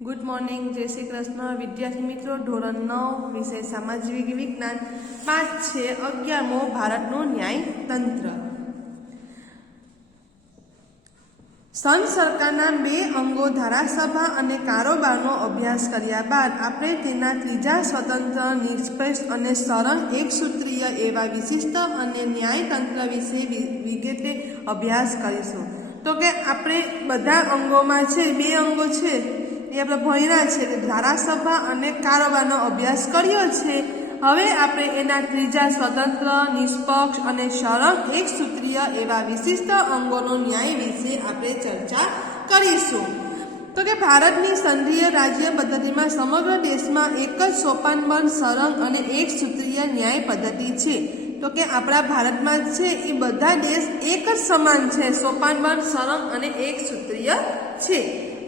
Good morning, जय श्री कृष्ण। विद्यार्थी मित्रों, धोरण 9 विषय सामाजिक विज्ञान 5-6-11 भारतનું ન્યાયતંત્ર। સંઘ સરકારના બે અંગો ધારાસભા અને કારોબારનો અભ્યાસ કર્યા બાદ આપણે તેના ત્રીજા સ્વતંત્ર, નિષ્પક્ષ અને સરળ એકસૂત્રીય એવા વિશિષ્ટ અને ન્યાયતંત્ર વિશે વિગતે અભ્યાસ કરીશું। તો કે આપણે બધા અંગોમાં છે, બે અંગો છે એ આપણે ભણ્યા છે, ધારાસભા અને કારોબારનો અભ્યાસ કર્યો છે। હવે આપણે એના ત્રીજા સ્વતંત્ર, નિષ્પક્ષ અને સરળ એકસૂત્રીય એવા વિશિષ્ટ અંગોનો ન્યાય વિશે આપણે ચર્ચા કરીશું। તો કે ભારતની સંઘીય રાજ્ય પદ્ધતિમાં સમગ્ર દેશમાં એક જ સોપાનબંધ, સરળ અને એકસૂત્રીય ન્યાય પદ્ધતિ છે। તો કે આપણા ભારતમાં છે એ બધા દેશ એક જ સમાન છે, સોપાનબંધ, સરળ અને એકસૂત્રીય છે।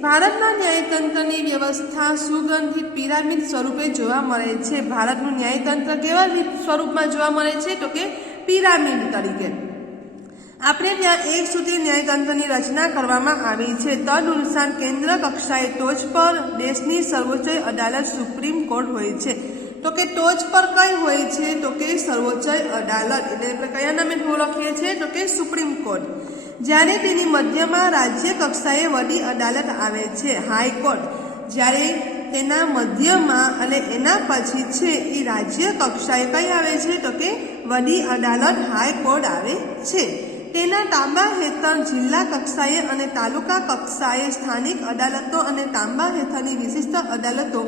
ભારતના ન્યાયતંત્રની વ્યવસ્થા સુગંધિત પિરામિડ સ્વરૂપે જોવા મળે છે। ભારતનું ન્યાયતંત્ર કેવા સ્વરૂપમાં જોવા મળે છે? તો કે પિરામિડ તરીકે। આપણે ત્યાં એકસૂત્રીય ન્યાયતંત્રની રચના કરવામાં આવી છે। તદનુસાર કેન્દ્ર કક્ષાએ ટોચ પર દેશની સર્વોચ્ચ અદાલત સુપ્રીમ કોર્ટ હોય છે। તો કે ટોચ પર કઈ હોય છે? તો કે સર્વોચ્ચ અદાલત, એટલે આપણે કયા નામે ઓળખીએ છીએ? તો કે સુપ્રીમ કોર્ટ। જ્યારે તેની મધ્યમાં રાજ્ય કક્ષાએ વડી અદાલત આવે છે, હાઈકોર્ટ। જ્યારે તેના મધ્યમાં અને એના પછી છે એ રાજ્ય કક્ષાએ કઈ આવે છે? તો કે વડી અદાલત, હાઈકોર્ટ આવે છે। તેના તાંબા હેઠળ જિલ્લા કક્ષાએ અને તાલુકા કક્ષાએ સ્થાનિક અદાલતો અને તાંબા હેઠળની વિશિષ્ટ અદાલતો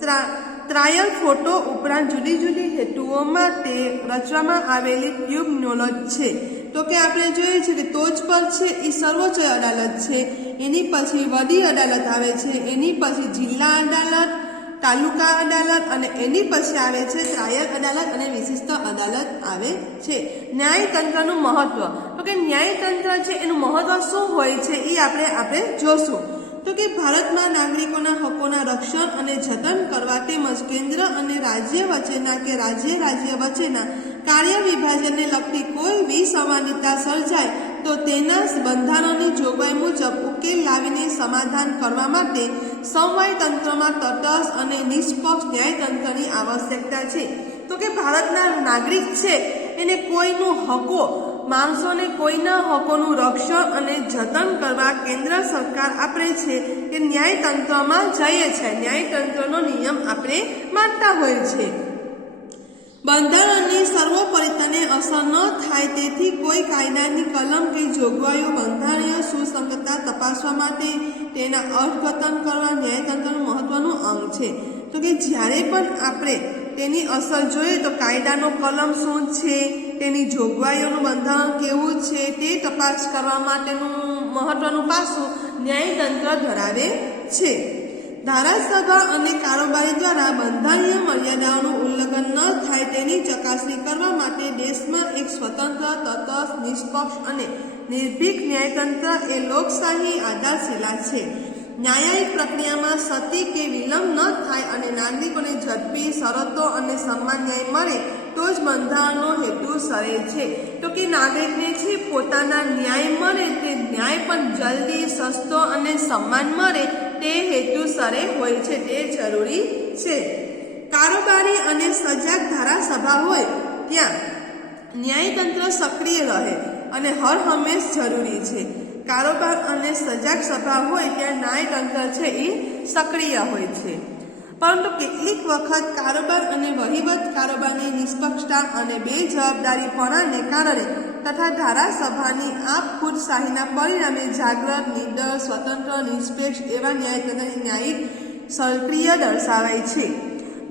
ટ્રાયલ ફોટો ઉપરાંત જુદી જુદી હેતુઓ માટે રચવામાં આવેલી ટ્યુબ્યુનલ છે। તો કે આપણે જોઈએ છે કે ટોચ પર છે એ સર્વોચ્ચ અદાલત છે, એની પછી વડી અદાલત આવે છે, એની પછી જિલ્લા અદાલત, તાલુકા અદાલત અને એની પછી આવે છે ટ્રાયલ અદાલત અને વિશિષ્ટ અદાલત આવે છે। ન્યાયતંત્રનું મહત્વ, તો કે ન્યાયતંત્ર છે એનું મહત્વ શું હોય છે એ આપણે જોશું। તો કે ભારતમાં નાગરિકોના હકોના રક્ષણ અને જતન કરવા તેમજ કેન્દ્ર અને રાજ્ય વચ્ચેના કે રાજ્ય વચ્ચેના કાર્ય વિભાજનને લગતી કોઈ વિસંવાદિતા સર્જાય તો તેના બંધારણની જોગવાઈ મુજબ ઉકેલ લાવીને સમાધાન કરવા માટે સમવાય તંત્રમાં તટસ્થ અને નિષ્પક્ષ ન્યાયતંત્રની આવશ્યકતા છે। તો કે ભારતના નાગરિક છે એને કોઈનું હકો, માણસોને કોઈના હકોનું રક્ષણ અને જતન કરવા કેન્દ્ર સરકાર આપણે છે કે ન્યાયતંત્રમાં જઈએ છે, ન્યાયતંત્રનો નિયમ આપણે માનતા હોય છે। બંધારણની સર્વોપરિતાને અસર ન થાય તેથી કોઈ કાયદાની કલમ કે જોગવાઈઓ બંધારણીય સુસંગતતા તપાસવા માટે તેના અર્થઘટન કરવા ન્યાયતંત્રનું મહત્વનું અંગ છે। તો કે જ્યારે પણ આપણે તેની અસર જોઈએ તો કાયદાનો કલમ શું છે, તેની જોગવાઈઓનું બંધારણ કેવું છે તે તપાસ કરવા માટેનું મહત્વનું પાસું ન્યાયતંત્ર ધરાવે છે। ધારાસભા અને કારોબારી દ્વારા બંધારણીય મર્યાદાઓનું ઉલ્લંઘન ન થાય તેની ચકાસણી કરવા માટે દેશમાં એક સ્વતંત્ર, તટસ્થ, નિષ્પક્ષ અને નિર્ભીક ન્યાયતંત્ર એ લોકશાહી આધારશિલા છે। ન્યાયિક પ્રક્રિયામાં સતી કે વિલંબ ન થાય અને નાગરિકોને ઝડપી, શરતો અને સમાન ન્યાય મળે તો જ બંધારણનો હેતુ સરે છે। તો કે નાગરિકને છે પોતાના ન્યાય મળે, તે ન્યાય પણ જલ્દી, સસ્તો અને સમાન મળે તે હેતુ સરે હોય છે, તે જરૂરી છે। કારોબારી અને સજાગ ધારાસભા હોય ત્યાં ન્યાયતંત્ર સક્રિય રહે અને હર હંમેશ જરૂરી છે। કારોબાર અને સજાગ સભા હોય ત્યાં ન્યાયતંત્ર છે એ સક્રિય હોય છે। પરંતુ કેટલીક વખત કારોબાર અને વહીવટ કારોબારની નિષ્પક્ષતા અને બેજવાબદારીપણાને કારણે તથા ધારાસભાની આપખુદશાહીના પરિણામે જાગૃત, નિડર, સ્વતંત્ર, નિષ્પક્ષ એવા ન્યાયતંત્રની ન્યાયિક સક્રિય દર્શાવાય છે।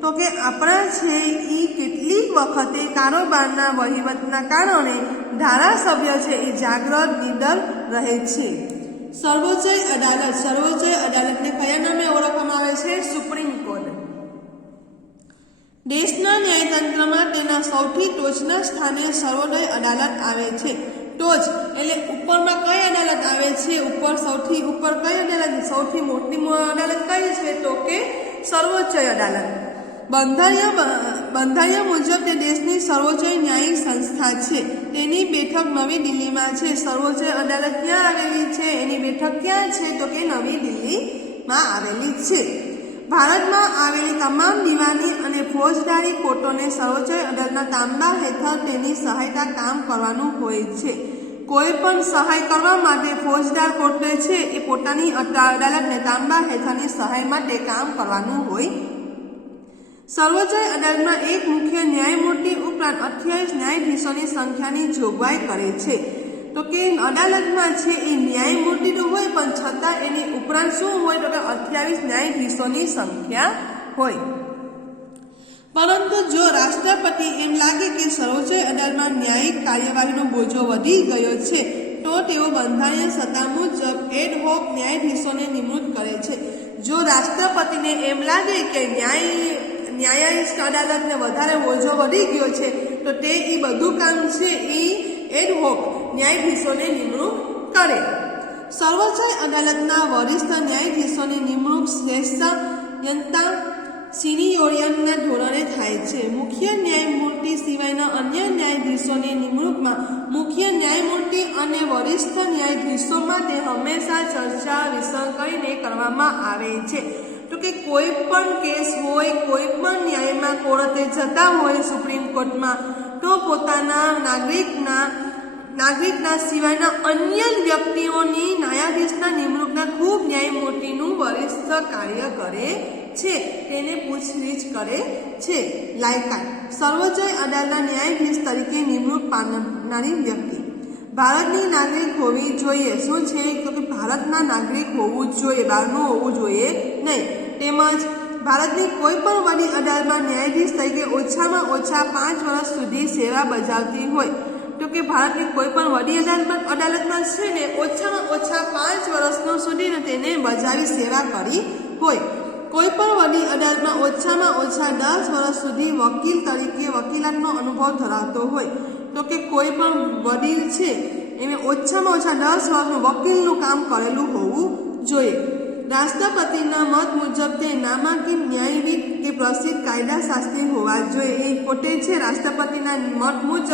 તો કે આપણા છે એ કેટલીક વખતે કારોબારના વહીવટના કારણે ધારાસભ્ય છે એ જાગૃત, નિડર રહે છે। સર્વોચ્ચ અદાલતને કયા નામે ઓળખવામાં આવે છે? Supreme court. દેશના ન્યાયતંત્રમાં તેના સૌથી ટોચના સ્થાને સર્વોચ્ચ અદાલત આવે છે। ટોચ એટલે ઉપરમાં કઈ અદાલત આવે છે? સૌથી ઉપર કઈ અદાલત? સૌથી મોટી અદાલત કઈ છે? તો કે સર્વોચ્ચ અદાલત। બંધારણીય મુજબ તે દેશની સર્વોચ્ચ ન્યાયિક સંસ્થા છે। તેની બેઠક નવી દિલ્હીમાં છે। સર્વોચ્ચ અદાલત ક્યાં આવેલી છે? એની બેઠક ક્યાં છે? તો કે નવી દિલ્હી માં આવેલી છે. ભારતમાં આવેલી તમામ દિવાની અને ફોજદારી કોર્ટોને સર્વોચ્ચ અદાલતના તાંબા હેઠળ તેની સહાયતા કામ કરવાનું હોય છે. કોઈ પણ સહાય કરવા માટે ફોજદાર કોર્ટે છે એ પોતાની અદાલતને તાંબા હેઠળની સહાય માટે કામ કરવાનું હોય. સર્વોચ્ચ અદાલતમાં એક મુખ્ય ન્યાયમૂર્તિ ઉપરાંત 28 ન્યાયાધીશોની સંખ્યાની જોગવાઈ કરે છે. તો કે અદાલતમાં છે એ ન્યાયમૂર્તિનું હોય પણ છતાં એની ઉપરાંત શું હોય તો કે 28 ન્યાયાધીશોની સંખ્યા હોય. પરંતુ જો રાષ્ટ્રપતિ એમ લાગે કે સર્વોચ્ચ અદાલતમાં ન્યાયિક કાર્યવાહીનો બોજો વધી ગયો છે તો તેઓ બંધારણીય સત્તા મુજબ એડહોક ન્યાયાધીશોને નિમણૂક કરે છે. જો રાષ્ટ્રપતિને એમ લાગે કે ન્યાયાધીશ અદાલતને વધારે બોજો વધી ગયો છે તો તે બધું કામ છે એ એડહોક ન્યાયાધીશોને નિમણૂક કરે. સર્વોચ્ચ અદાલતના વરિષ્ઠ ન્યાયાધીશોની નિમણૂક શ્રેષ્ઠ સિનિયોરિટીના ધોરણે થાય છે. મુખ્ય ન્યાયમૂર્તિ સિવાયના અન્ય ન્યાયાધીશોની નિમણૂકમાં મુખ્ય ન્યાયમૂર્તિ અને વરિષ્ઠ ન્યાયાધીશો માટે હંમેશા ચર્ચા વિચારણા કરીને કરવામાં આવે છે. તો કે કોઈ પણ કેસ હોય, કોઈ પણ ન્યાયમાં કોર્ટે જતા હોય સુપ્રીમ કોર્ટમાં, તો પોતાના નાગરિકના સિવાયના અન્ય વ્યક્તિઓની ન્યાયાધીશના નિમણૂકના ખૂબ ન્યાયમૂર્તિનું વરિષ્ઠ કાર્ય કરે છે, તેને પૂછપરછ કરે છે. લાયકાત: સર્વોચ્ચ અદાલતના ન્યાયાધીશ તરીકે નિમણૂક પામનારી વ્યક્તિ ભારતની નાગરિક હોવી જોઈએ. શું છે તો કે ભારતના નાગરિક હોવું જ જોઈએ, બહારનું હોવું જોઈએ નહીં. તેમજ ભારતની કોઈ પણ વડી અદાલતમાં ન્યાયાધીશ તરીકે ઓછામાં ઓછા 5 વર્ષ સુધી સેવા બજાવતી હોય. તો કે ભારતની કોઈ પણ વડી અદાલતમાં છે ને ઓછામાં ઓછા 5 વર્ષનો સુધી તેને બજાવી સેવા કરી હોય. કોઈ પણ વડી અદાલતમાં ઓછામાં ઓછા 10 વર્ષ સુધી વકીલ તરીકે વકીલાતનો અનુભવ ધરાવતો હોય. તો કે કોઈ પણ વડીલ છે એને ઓછામાં ઓછા 10 વર્ષનું વકીલનું કામ કરેલું હોવું જોઈએ. રાષ્ટ્રપતિના મત મુજબ તે નામાંકિત ન્યાયવિદ કે પ્રસિદ્ધ કાયદાશાસ્ત્રી હોવા જોઈએ. એ પોતે છે રાષ્ટ્રપતિના મત મુજબ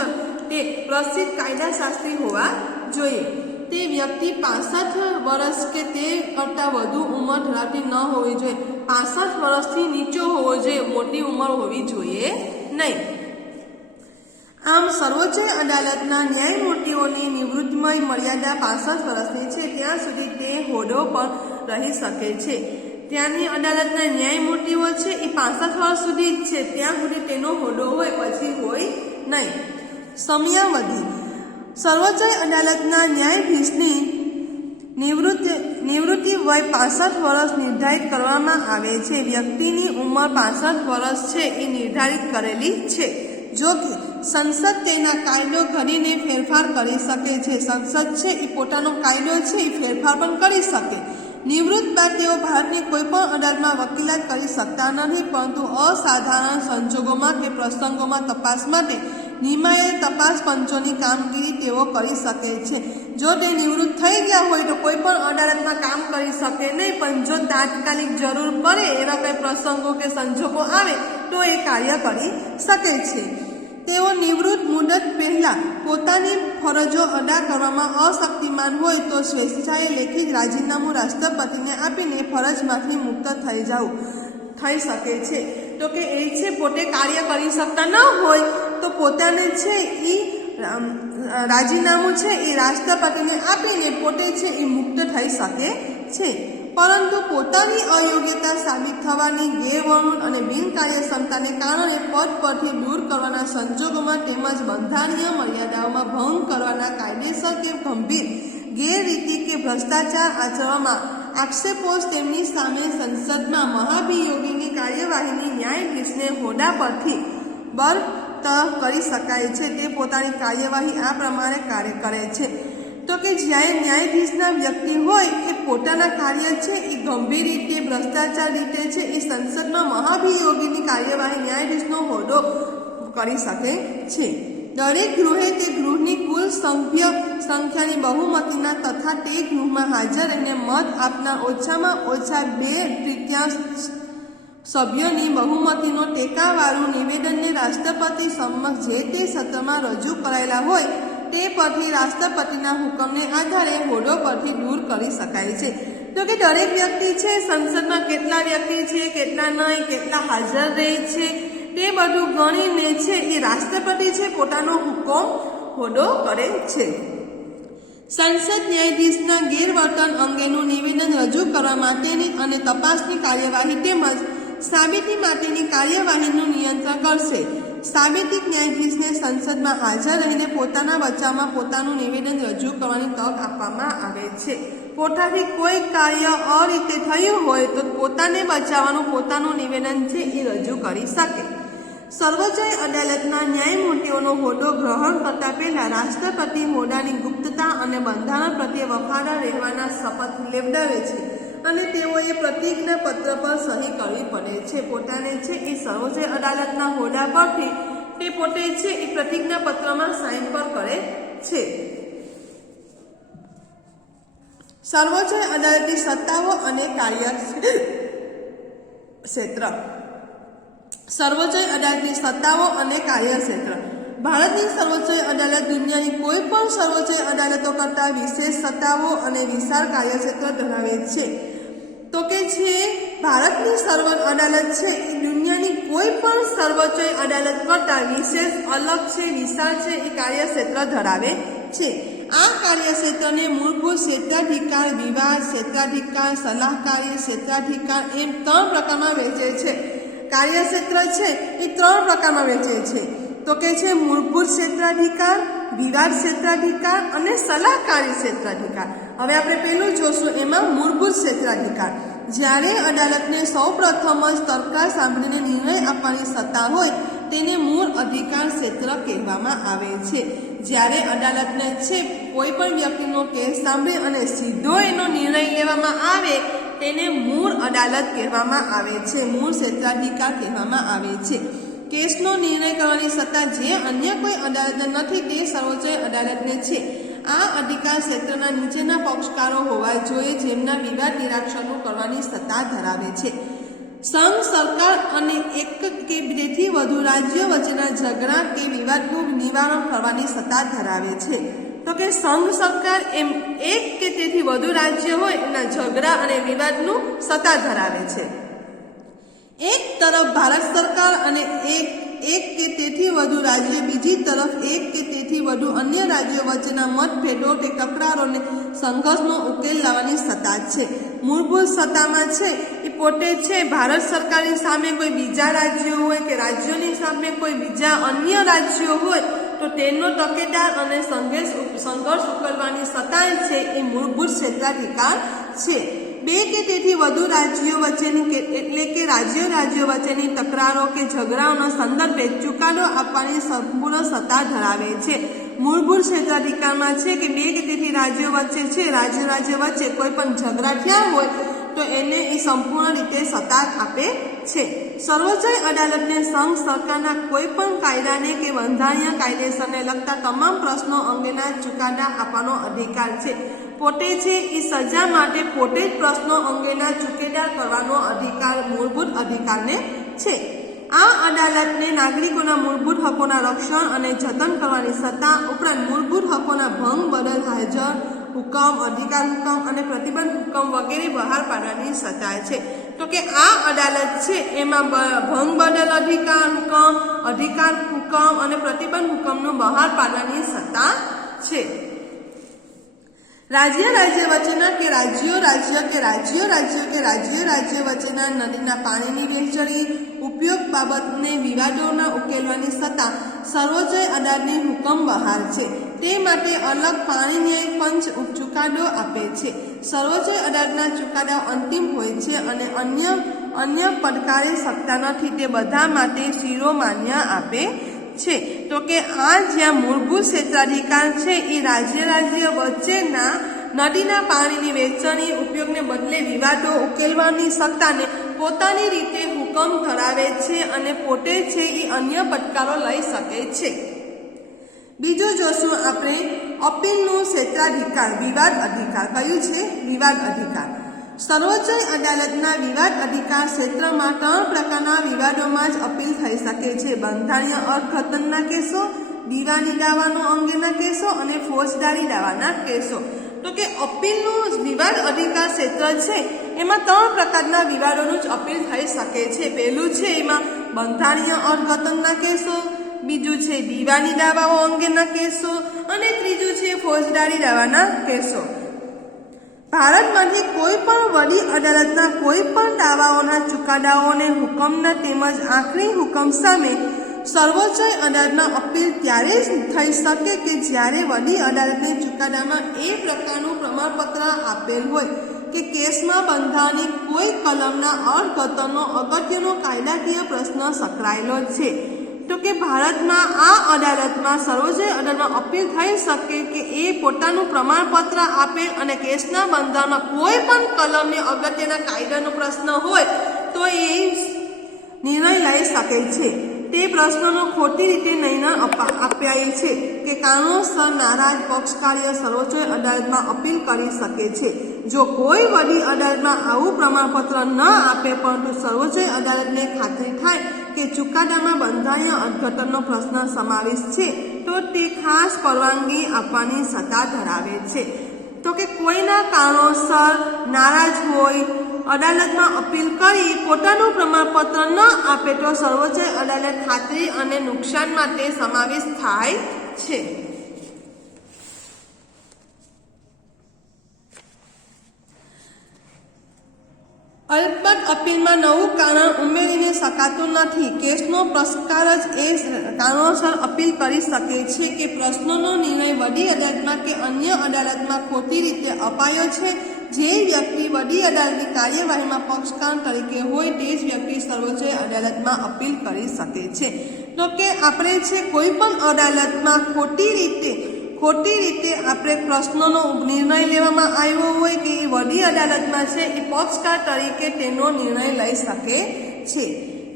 તે પ્રસિદ્ધ કાયદાશાસ્ત્રી હોવા જોઈએ. તે વ્યક્તિ 65 વર્ષ કે તે કરતાં વધુ ઉંમર ધરાવતી ન હોવી જોઈએ. 65 વર્ષથી નીચો હોવો જોઈએ, મોટી ઉંમર હોવી જોઈએ નહીં. આમ સર્વોચ્ચ અદાલતના ન્યાયમૂર્તિઓની નિવૃત્તિમય મર્યાદા 65 વર્ષની છે. ત્યાં સુધી તે હોદ્દો પર રહી શકે છે. ત્યાંની અદાલતના ન્યાયમૂર્તિઓ છે એ 65 વર્ષ સુધી જ છે, ત્યાં સુધી તેનો હોદ્દો હોય, પછી હોય નહીં. સમયાવધિ: સર્વોચ્ચ અદાલતના ન્યાયાધીશની નિવૃત્તિ વય 65 વર્ષ નિર્ધારિત કરવામાં આવે છે. વ્યક્તિની ઉંમર 65 વર્ષ છે એ નિર્ધારિત કરેલી છે. જો કે સંસદ તેના કાયદો ઘડીને ફેરફાર કરી શકે છે. સંસદ છે એ પોતાનો કાયદો છે એ ફેરફાર પણ કરી શકે. નિવૃત્ત બાદ તેઓ ભારતની કોઈ પણ અદાલતમાં વકીલાત કરી શકતા નથી, પરંતુ અસાધારણ સંજોગોમાં કે પ્રસંગોમાં તપાસ માટે નિમાયેલ તપાસ પંચોની કામગીરી તેઓ કરી શકે છે. જો તે નિવૃત્ત થઈ ગયા હોય તો કોઈ પણ અદાલતમાં કામ કરી શકે નહીં, પણ જો તાત્કાલિક જરૂર પડે એવા કંઈ પ્રસંગો કે સંજોગો આવે તો એ કાર્ય કરી શકે છે. તેઓ નિવૃત્ત મુદત પહેલા પોતાની ફરજો અદા કરવામાં અશક્તિમાન હોય તો સ્વેચ્છાએ લેખિત રાજીનામું રાષ્ટ્રપતિને આપીને ફરજમાંથી મુક્ત થઈ શકે છે. તો કે એ છે પોતે કાર્ય કરી શકતા ન હોય તો પોતાને છે એ રાજીનામું છે એ રાષ્ટ્રપતિને આપીને પોતે છે એ મુક્ત થઈ શકે છે. પરંતુ પોતાની અયોગ્યતા સાબિત થવાની, ગેરવર્તણૂક અને બિનકાર્યક્ષમતાને કારણે પદ પરથી દૂર કરવાના સંજોગોમાં તેમજ બંધારણીય મર્યાદાઓમાં ભંગ કરવાના કાયદેસર કે ગંભીર ગેરરીતિ કે ભ્રષ્ટાચાર આચરવામાં આક્ષેપો તેમની સામે સંસદમાં મહાભિયોગની કાર્યવાહીની ન્યાયાધીશને હોદ્દા પરથી બરતરફ કરી શકાય છે. તે પોતાની કાર્યવાહી આ પ્રમાણે કાર્ય કરે છે. તો કે જ્યારે ન્યાયાધીશના વ્યક્તિ હોય એ પોતાના કાર્ય છે એ ગંભીર રીતે ભ્રષ્ટાચાર રીતે છે એ સંસદમાં મહાભિયોગની કાર્યવાહી ન્યાયાધીશનો હોદ્દો કરી શકે છે. દરેક ગૃહે તે ગૃહની કુલ સભ્ય સંખ્યાની બહુમતીના તથા તે ગૃહમાં હાજર રહીને મત આપનાર ઓછામાં ઓછા 2/3 સભ્યોની બહુમતીનો ટેકાવાળું નિવેદનને રાષ્ટ્રપતિ સમક્ષ જે તે સત્રમાં રજૂ કરાયેલા હોય તે પરથી રાષ્ટ્રપતિના હુકમને આધારે હોદ્દો પરથી દૂર કરી શકાય છે. તો કે દરેક વ્યક્તિ છે સંસદમાં કેટલા વ્યક્તિ છે, કેટલા નહીં, કેટલા હાજર રહે છે, તે બધું ગણીને છે એ રાષ્ટ્રપતિ છે પોતાનો હુકમ હોદો કરે છે. સંસદ ન્યાયાધીશના ગેરવર્તન અંગેનું નિવેદન રજૂ કરવા માટેની અને તપાસની કાર્યવાહી તેમજ સાબિતી માટેની કાર્યવાહીનું નિયંત્રણ કરશે. સાબિતી ન્યાયાધીશને સંસદમાં હાજર રહીને પોતાના બચાવમાં પોતાનું નિવેદન રજૂ કરવાની તક આપવામાં આવે છે. પોતાથી કોઈ કાર્ય અરીતે થયું હોય તો પોતાને બચાવવાનું પોતાનું નિવેદન છે એ રજૂ કરી શકે. સર્વોચ્ચ અદાલતના ન્યાયમૂર્તિઓનો હોદ્દો ગ્રહણ કરતા પહેલા રાષ્ટ્રપતિ હોદ્દાની ગુપ્તતા અને બંધારણ પ્રત્યે વફાદાર રહેવાના શપથ લેવડાવે છે અને તેઓએ પ્રતિજ્ઞા પત્ર પર સહી કરવી પડે છે. પોતાને છે એ સર્વોચ્ચ અદાલતના હોદ્દા પરથી તે પોતે છે એ પ્રતિજ્ઞા પત્રમાં સાઇન પર કરે છે. સર્વોચ્ચ અદાલતની સત્તાઓ અને કાર્યક્ષેત્ર. સર્વોચ્ચ અદાલતની સત્તાઓ અને કાર્યક્ષેત્ર. ભારતની સર્વોચ્ચ અદાલત દુનિયાની કોઈ પણ સર્વોચ્ચ અદાલતો કરતાં વિશેષ સત્તાઓ અને વિશાળ કાર્યક્ષેત્ર ધરાવે છે. તો કે છે ભારતની સર્વોચ્ચ અદાલત છે એ દુનિયાની કોઈ પણ સર્વોચ્ચ અદાલત કરતાં વિશેષ, અલગ છે, વિશાળ છે એ કાર્યક્ષેત્ર ધરાવે છે. આ કાર્યક્ષેત્રને મૂળભૂત ક્ષેત્રાધિકાર, વિવાદ ક્ષેત્રાધિકાર, સલાહકારી ક્ષેત્રાધિકાર એમ 3 પ્રકારમાં વહેંચે છે. કાર્યક્ષેત્ર છે એ 3 પ્રકારમાં વહેંચે છે. તો કે છે મૂળભૂત ક્ષેત્રાધિકાર, વિવાદ ક્ષેત્રાધિકાર અને સલાહકારી ક્ષેત્રાધિકાર. હવે આપણે પહેલું જોશું, એમાં મૂળભૂત ક્ષેત્રાધિકાર. જ્યારે અદાલતને સૌપ્રથમ જ તર્ક સાંભળીને નિર્ણય આપવાની સત્તા હોય તેને મૂળ અધિકાર ક્ષેત્ર કહેવામાં આવે છે. જ્યારે અદાલતને છે કોઈ પણ વ્યક્તિનો કેસ સાંભળી અને સીધો એનો નિર્ણય લેવામાં આવે તેને મૂળ અદાલત કહેવામાં આવે છે, મૂળ ક્ષેત્રાધિકાર કહેવામાં આવે છે. કેસનો નિર્ણય કરવાની સત્તા જે અન્ય કોઈ અદાલતને નથી તે સર્વોચ્ચ અદાલતને છે. આ અધિકાર ક્ષેત્રના નીચેના પક્ષકારો હોવા જોઈએ જેમના વિવાદ નિરાકરણ કરવાની સત્તા ધરાવે છે. સંઘ સરકાર અને એક કે તેથી વધુ રાજ્યો વચ્ચેના ઝઘડા કે વિવાદનું નિવારણ કરવાની સત્તા ધરાવે છે. તો કે સંઘ સરકાર એમ એક કે તેથી વધુ રાજ્ય હોય એના ઝઘડા અને વિવાદનું સત્તા ધરાવે છે. એક તરફ ભારત સરકાર અને એક કે તેથી વધુ રાજ્ય, બીજી તરફ એક કે તેથી વધુ અન્ય રાજ્યો વચ્ચેના મતભેદો કે તકરારોને સંઘર્ષનો ઉકેલ લાવવાની સત્તા છે. મૂળભૂત સત્તામાં છે એ પોતે છે ભારત સરકારની સામે કોઈ બીજા રાજ્યો હોય કે રાજ્યોની સામે કોઈ બીજા અન્ય રાજ્યો હોય તો તેનો તકેદાર અને સંઘર્ષ ઉકેલવાની સત્તા છે એ મૂળભૂત ક્ષેત્રાધિકાર છે. 2 કે તેથી વધુ રાજ્યો વચ્ચેની એટલે કે રાજ્યો વચ્ચેની તકરારો કે ઝઘડાઓના સંદર્ભે ચુકાદો આપવાની સંપૂર્ણ સત્તા ધરાવે છે. મૂળભૂત ક્ષેત્રાધિકારમાં છે કે 2 કે તેથી રાજ્યો વચ્ચે છે રાજ્ય વચ્ચે કોઈ પણ ઝઘડા થયા હોય તો એને એ સંપૂર્ણ રીતે સત્તા આપે છે. સર્વોચ્ચ અદાલતને સંઘ સરકારના કોઈ પણ કાયદાને કે બંધારણીય કાયદેસરને લગતા તમામ પ્રશ્નો અંગેના ચુકાદા આપવાનો અધિકાર છે. પોતે છે એ સજા માટે પોતે જ પ્રશ્નો અંગેના ચુકાદા કરવાનો અધિકાર મૂળભૂત અધિકારને છે. આ અદાલતને નાગરિકોના મૂળભૂત હકોના રક્ષણ અને જતન કરવાની સત્તા ઉપરાંત મૂળભૂત હકોના ભંગ બદલ હાજર હુકમ, અધિકાર હુકમ અને પ્રતિબંધ હુકમ વગેરે બહાર પાડવાની સત્તા છે. તો કે આ અદાલત છે એમાં ભંગ બદલ અધિકાર હુકમ અને પ્રતિબંધ હુકમનું બહાર પાડવાની સત્તા છે. રાજ્ય વચ્ચેના કે રાજ્ય વચ્ચેના નદીના પાણીની વહેંચણી ઉપયોગ બાબતને વિવાદોના ઉકેલવાની સત્તા સર્વોચ્ચ અદાલતની હુકમ બહાર છે. તે માટે અલગ પાણી ન્યાય પંચ ચુકાદો આપે છે. સર્વોચ્ચ અદાલતના ચુકાદાઓ અંતિમ હોય છે અને અન્ય પડકારે શકતા નથી. તે બધા માટે શિરોમાન્ય આપે છે. તો કે આ જ્યાં મૂળભૂત ક્ષેત્રાધિકાર છે એ રાજ્ય વચ્ચેના નદીના પાણીની વહેંચણી ઉપયોગને બદલે વિવાદો ઉકેલવાની સત્તાને પોતાની રીતે હુકમ ધરાવે છે અને પોતે છે એ અન્ય પડકારો લઈ શકે છે. બીજું જોશું આપણે અપીલનું ક્ષેત્રાધિકાર, વિવાદ અધિકાર. કયું છે? વિવાદ અધિકાર. સર્વોચ્ચ અદાલતના વિવાદ અધિકાર ક્ષેત્રમાં 3 પ્રકારના વિવાદોમાં જ અપીલ થઈ શકે છે: બંધારણીય અર્થઘટનના કેસો, દીવાની દાવાનો અંગેના કેસો અને ફોજદારી દાવાના કેસો. તો કે અપીલનું વિવાદ અધિકાર ક્ષેત્ર છે એમાં 3 પ્રકારના વિવાદોનું જ અપીલ થઈ શકે છે। પહેલું છે એમાં બંધારણીય અર્થઘટનના કેસો, બીજું છે દીવાની દાવાઓ અંગેના કેસો અને ત્રીજું છે ફોજદારી દાવાના કેસો। ભારતમાંથી કોઈ પણ વડી અદાલતના કોઈ પણ દાવાઓના ચુકાદાઓને હુકમના તેમજ આખરી હુકમ સામે સર્વોચ્ચ અદાલતમાં અપીલ ત્યારે જ થઈ શકે કે જ્યારે વડી અદાલતને ચુકાદામાં એ પ્રકારનું પ્રમાણપત્ર આપેલ હોય કે કેસમાં બંધારણની કોઈ કલમના અર્થઘટનનો અગત્યનો કાયદાકીય પ્રશ્ન સંકળાયેલો છે। તો કે ભારતમાં આ અદાલતમાં સર્વોચ્ચ અદાલતમાં અપીલ થઈ શકે કે એ પોતાનું પ્રમાણપત્ર આપે અને કેસના બંધારણમાં કોઈ પણ કલમને અગત્યના કાયદાનો પ્રશ્ન હોય તો એ નિર્ણય લઈ શકે છે। તે પ્રશ્નનો ખોટી રીતે નિર્ણય અપાયેલ છે કે કારણોસર નારાજ પક્ષકારે સર્વોચ્ચ અદાલતમાં અપીલ કરી શકે છે। જો કોઈ વડી અદાલતમાં આવું પ્રમાણપત્ર ન આપે પરંતુ સર્વોચ્ચ અદાલતને ખાતરી થાય કે ચુકાદામાં બંધારણીય અર્થઘટનનો પ્રશ્ન સમાવેશ છે તો તે ખાસ પરવાનગી આપવાની સત્તા ધરાવે છે। તો કે કોઈના કારણોસર નારાજ હોય અદાલતમાં અપીલ કરી પોતાનું પ્રમાણપત્ર ન આપે તો સર્વોચ્ચ અદાલત ખાતરી અને નુકસાન માટે સમાવેશ થાય છે। અલબત્ત અપીલમાં નવું કારણ ઉમેરીને શકાતું નથી। કેસનો પ્રસ્કાર જ એ કારણોસર અપીલ કરી શકે છે કે પ્રશ્નનો નિર્ણય વડી અદાલતમાં કે અન્ય અદાલતમાં ખોટી રીતે અપાયો છે। જે વ્યક્તિ વડી અદાલતની કાર્યવાહીમાં પક્ષકાર તરીકે હોય તે જ વ્યક્તિ સર્વોચ્ચ અદાલતમાં અપીલ કરી શકે છે। તો કે આપણે છે કોઈ પણ અદાલતમાં ખોટી રીતે આપણે પ્રશ્નનો નિર્ણય લેવામાં આવ્યો હોય કે એ વડી અદાલતમાં છે એ પક્ષકાર તરીકે તેનો નિર્ણય લઈ શકે છે।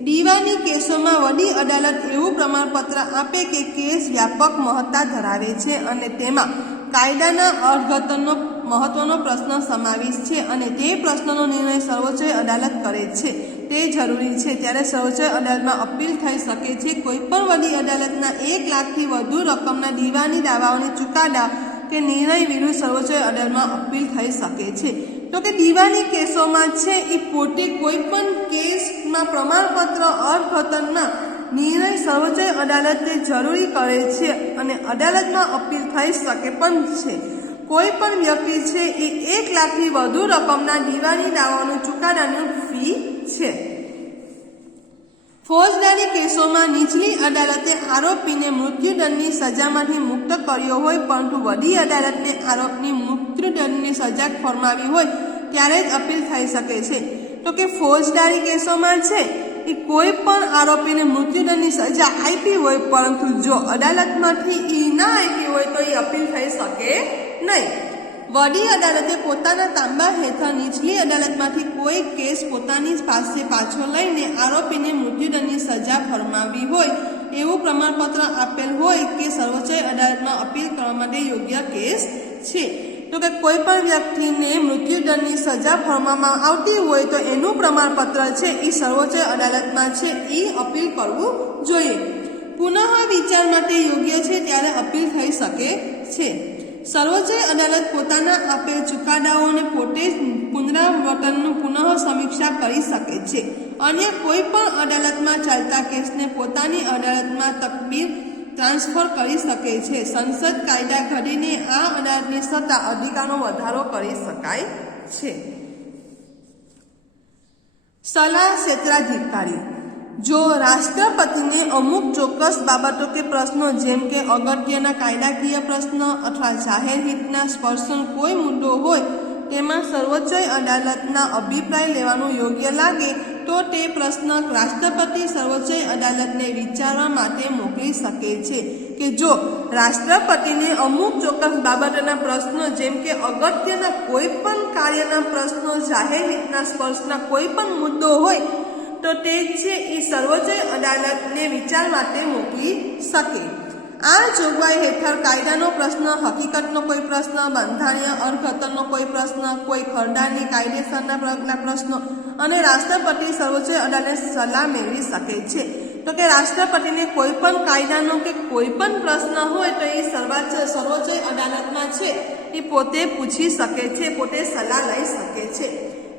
દીવાની કેસોમાં વડી અદાલત એવું પ્રમાણપત્ર આપે કે કેસ વ્યાપક મહત્તા ધરાવે છે અને તેમાં કાયદાના અર્થઘટનનો મહત્વનો પ્રશ્ન સમાવેશ છે અને તે પ્રશ્નનો નિર્ણય સર્વોચ્ચ અદાલત કરે છે તે જરૂરી છે। ત્યારે સર્વોચ્ચ અદાલતમાં અપીલ થઈ શકે છે। કોઈ પણ વડી અદાલતના 1 લાખથી વધુ રકમના દીવાની દાવાઓની ચુકાદા કે નિર્ણય વિરુદ્ધ સર્વોચ્ચ અદાલતમાં અપીલ થઈ શકે છે। તો કે દીવાની કેસોમાં છે એ પોતે કોઈ પણ કેસમાં પ્રમાણપત્ર અર્થઘટનના નિર્ણય સર્વોચ્ચ અદાલતે જરૂરી કરે છે અને અદાલતમાં અપીલ થઈ શકે પણ છે। કોઈ પણ વ્યક્તિ છે એ 1 લાખથી વધુ રકમના દીવાની દાવાઓનું ચુકાદાની ફી છે। ફોજદારી કેસોમાં નીચલી અદાલતે આરોપીને મૃત્યુદંડની સજામાંથી મુક્ત કર્યો હોય પરંતુ વડી અદાલતને આરોપની મૃત્યુદંડની સજા ફરમાવી હોય ત્યારે જ અપીલ થઈ શકે છે। તો કે ફોજદારી કેસોમાં છે એ કોઈ પણ આરોપીને મૃત્યુદંડની સજા આપી હોય પરંતુ જો અદાલતમાંથી એ ના આપી હોય તો એ અપીલ થઈ શકે નહીં। વડી અદાલતે પોતાના તાંબા હેઠળ નીચલી અદાલતમાંથી કોઈ કેસ પોતાની પાસે પાછો લઈને આરોપીને મૃત્યુદંડની સજા ફરમાવી હોય એવું પ્રમાણપત્ર આપેલ હોય કે સર્વોચ્ચ અદાલતમાં અપીલ કરવા માટે યોગ્ય કેસ છે। તો કે કોઈ પણ વ્યક્તિને મૃત્યુદંડની સજા ફરમાવવામાં આવતી હોય તો એનું પ્રમાણપત્ર છે એ સર્વોચ્ચ અદાલતમાં છે એ અપીલ કરવું જોઈએ। પુનઃ વિચાર માટે યોગ્ય છે ત્યારે અપીલ થઈ શકે છે। સર્વોચ્ચ અદાલત પોતાના આપેલ ચુકાદાઓને પોતે જ પુનરાવર્તનનું પુનઃ સમીક્ષા કરી શકે છે। અન્ય કોઈ પણ અદાલતમાં ચાલતા કેસને પોતાની અદાલતમાં તકબીર ટ્રાન્સફર કરી શકે છે। સંસદ કાયદા ઘડીને આ અદાલતની સત્તા અધિકારનો વધારો કરી શકાય છે। સલાહ ક્ષેત્રાધિકારી જો રાષ્ટ્રપતિને અમુક ચોક્કસ બાબતો કે પ્રશ્નો જેમ કે અગત્યના કાયદાકીય પ્રશ્ન અથવા જાહેર હિતના સ્પર્શનો કોઈ મુદ્દો હોય તેમાં સર્વોચ્ચ અદાલતના અભિપ્રાય લેવાનું યોગ્ય લાગે તો તે પ્રશ્ન રાષ્ટ્રપતિ સર્વોચ્ચ અદાલતને વિચારવા માટે મોકલી શકે છે કે જો રાષ્ટ્રપતિને અમુક ચોક્કસ બાબતોના પ્રશ્નો જેમ કે અગત્યના કોઈ પણ કાર્યના પ્રશ્નો જાહેર હિતના સ્પર્શના કોઈ પણ મુદ્દો હોય તો તે છે એ સર્વોચ્ચ અદાલતને વિચાર માટે મોકલી શકે। આ જોગવાઈ હેઠળ કાયદાનો પ્રશ્ન, હકીકતનો કોઈ પ્રશ્ન, બંધારણીય અર્થઘટનનો કોઈ પ્રશ્ન, કોઈ ખરડાની કાયદેસરના પ્રશ્નો અને રાષ્ટ્રપતિ સર્વોચ્ચ અદાલતની સલાહ મેળવી શકે છે। તો તો કે રાષ્ટ્રપતિને કોઈ પણ કાયદાનો કે કોઈ પણ પ્રશ્ન હોય તો એ સર્વોચ્ચ અદાલતમાં છે એ પોતે પૂછી શકે છે, પોતે સલાહ લઈ શકે છે.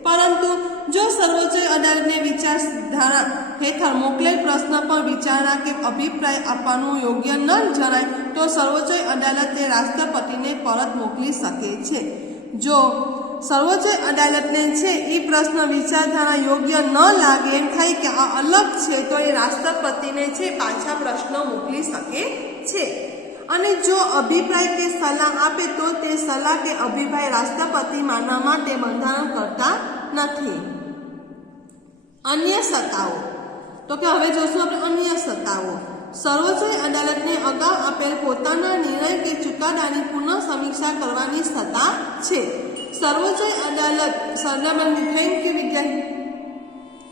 પરંતુ જો સર્વોચ્ચ અદાલતને વિચારધારા હેઠળ મોકલેલ પ્રશ્ન પર વિચારણા કે અભિપ્રાય આપવાનું યોગ્ય ન જણાય તો સર્વોચ્ચ અદાલત તે રાષ્ટ્રપતિને પરત મોકલી શકે છે. જો સર્વોચ્ચ અદાલતને છે એ પ્રશ્ન વિચારધારા યોગ્ય ન લાગે, એમ થાય કે આ અલગ છે, તો એ રાષ્ટ્રપતિને છે પાછા પ્રશ્ન મોકલી શકે છે. અને જો અભિપ્રાય કે સલાહ આપે તો તે સલાહ કે અભિપ્રાય રાષ્ટ્રપતિ માનવા માટે બંધારણ કરતા નથી. અન્ય સત્તાઓ, તો કે હવે જોશું આપણે અન્ય સત્તાઓ. સર્વોચ્ચ અદાલતને અગાઉ આપેલ પોતાના નિર્ણય કે ચુકાદાની પુનઃ સમીક્ષા કરવાની સત્તા છે. સર્વોચ્ચ અદાલત સરનામાની થેન્ક યુ વિદ્યાર્થી